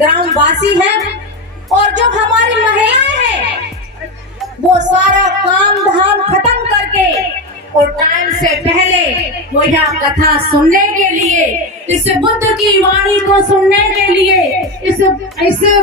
ग्रामवासी हैं और जो हमारी महिलाएं हैं वो सारा काम धाम खत्म करके और टाइम से पहले वो यहाँ कथा सुनने के लिए, इस बुद्ध की वाणी को सुनने के लिए, इस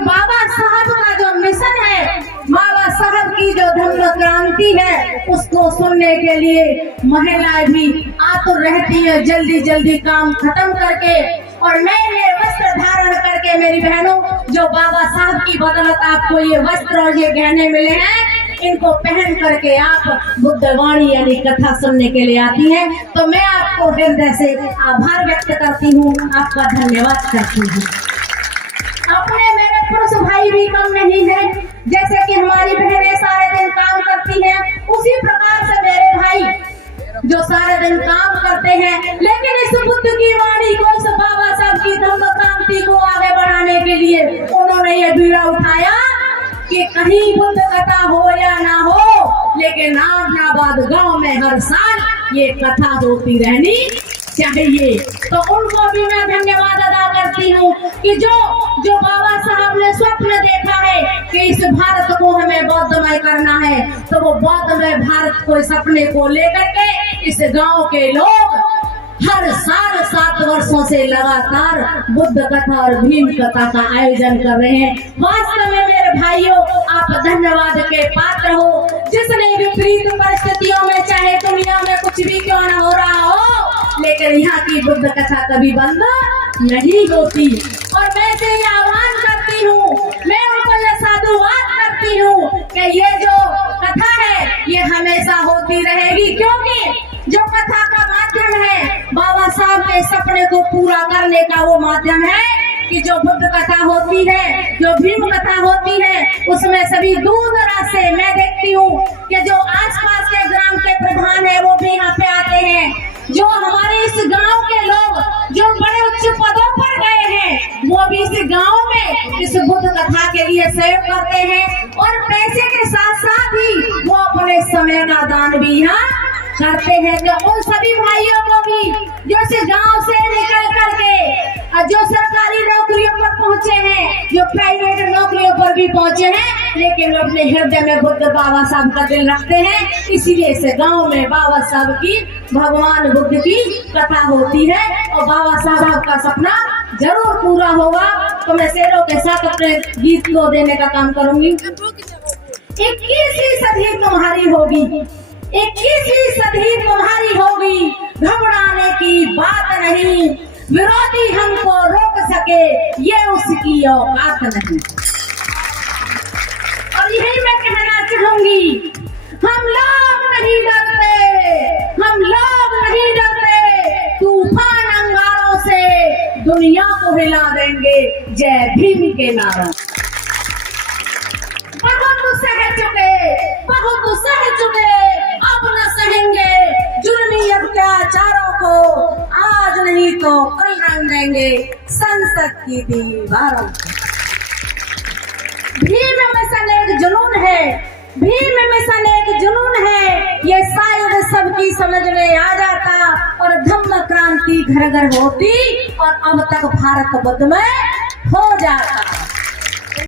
बाबा साहब का जो मिशन है, बाबा साहब की जो धम्म क्रांति है, उसको सुनने के लिए महिलाएं भी आतुर रहती है जल्दी जल्दी काम खत्म करके और नए नए वस्त्र धारण करके। मेरी बहनों, जो बाबा साहब की बदौलत आपको ये वस्त्र और ये गहने मिले हैं, इनको पहन करके आप बुद्धवाणी यानी कथा सुनने के लिए आती हैं। तो मैं आपको हृदय से आभार व्यक्त करती हूँ, आपका धन्यवाद करती हूँ। अपने मेरे पुरुष भाई भी कम नहीं है, जैसे कि हमारी बहनें सारे दिन काम करती हैं, उसी प्रकार से मेरे भाई जो सारे दिन काम करते हैं, लेकिन इस बुद्ध की वाणी को, इस बाबा साहब की धम्म क्रांति को आगे बढ़ाने के लिए उन्होंने ये बीड़ा उठाया कि कहीं बुद्ध कथा हो या ना हो, लेकिन नागनाबाद गांव में हर साल ये कथा होती रहनी चाहिए। तो उनको भी मैं धन्यवाद अदा करती हूँ कि जो बाबा साहब ने स्वप्न देखा है कि इस भारत को हमें बौद्धमय करना है, तो वो बौद्धमय भारत को, इस सपने को लेकर के इस गांव के लोग हर साल 7 वर्षों से लगातार बुद्ध कथा और भीम कथा का आयोजन कर रहे हैं। वास्तव में मेरे भाइयों, आप धन्यवाद के पात्र हो। जिसने विपरीत परिस्थितियों में, चाहे दुनिया में कुछ भी क्यों न हो रहा हो, लेकिन यहाँ की बुद्ध कथा कभी बंद नहीं होती। और मैं से ये आह्वान करती हूँ, मैं उनको ये साधुवाद करती हूँ कि ये जो कथा है ये हमेशा होती रहेगी, क्योंकि जो कथा का माध्यम है, बाबा साहब के सपने को पूरा करने का वो माध्यम है कि जो बुद्ध कथा होती है, जो भीम कथा होती है, उसमें सभी दूर दराज से मैं देखती हूँ कि जो आसपास के ग्राम के प्रधान है वो भी यहाँ पे आते हैं, जो हमारे इस गांव के लोग जो बड़े उच्च पदों पर गए हैं वो भी इस गांव में इस बुद्ध कथा के लिए सहयोग करते हैं और पैसे के साथ साथ ही वो अपने समय का दान भी यहाँ करते हैं। तो उन सभी भाइयों को भी जो इस गांव से निकल करके जो सरकारी नौकरियों पर पहुंचे हैं, जो प्राइवेट नौकरियों पर भी पहुंचे हैं, लेकिन वो अपने हृदय में बुद्ध बाबा साहब का दिल रखते हैं, इसीलिए इस गांव में बाबा साहब की, भगवान बुद्ध की कथा होती है और बाबा साहब का सपना जरूर पूरा होगा। तो मैं शेरों के साथ अपने गीत को देने का काम करूंगी। 21वीं सदी तुम्हारी होगी, 21वीं सदी तुम्हारी होगी, घबराने की बात नहीं, विरोधी हमको रोक सके ये उसकी औकात नहीं। और यही मैं कहना चाहूंगी, हम लोग नहीं डरते, हम लोग नहीं डरते, तूफान अंगारों से दुनिया को हिला देंगे जय भीम के नारों। बहुत सह चुके, बहुत सह चुके, अब न सहेंगे जुर्मी अत्याचारों को, आज नहीं तो कल रंग देंगे संसद की दीवारों। भीम मिशन एक जुनून है, भीम मिशन एक जुनून है, ये शायद सबकी समझ में आ जाता और धम्म क्रांति घर घर होती और अब तक भारत बुद्ध में हो जाता।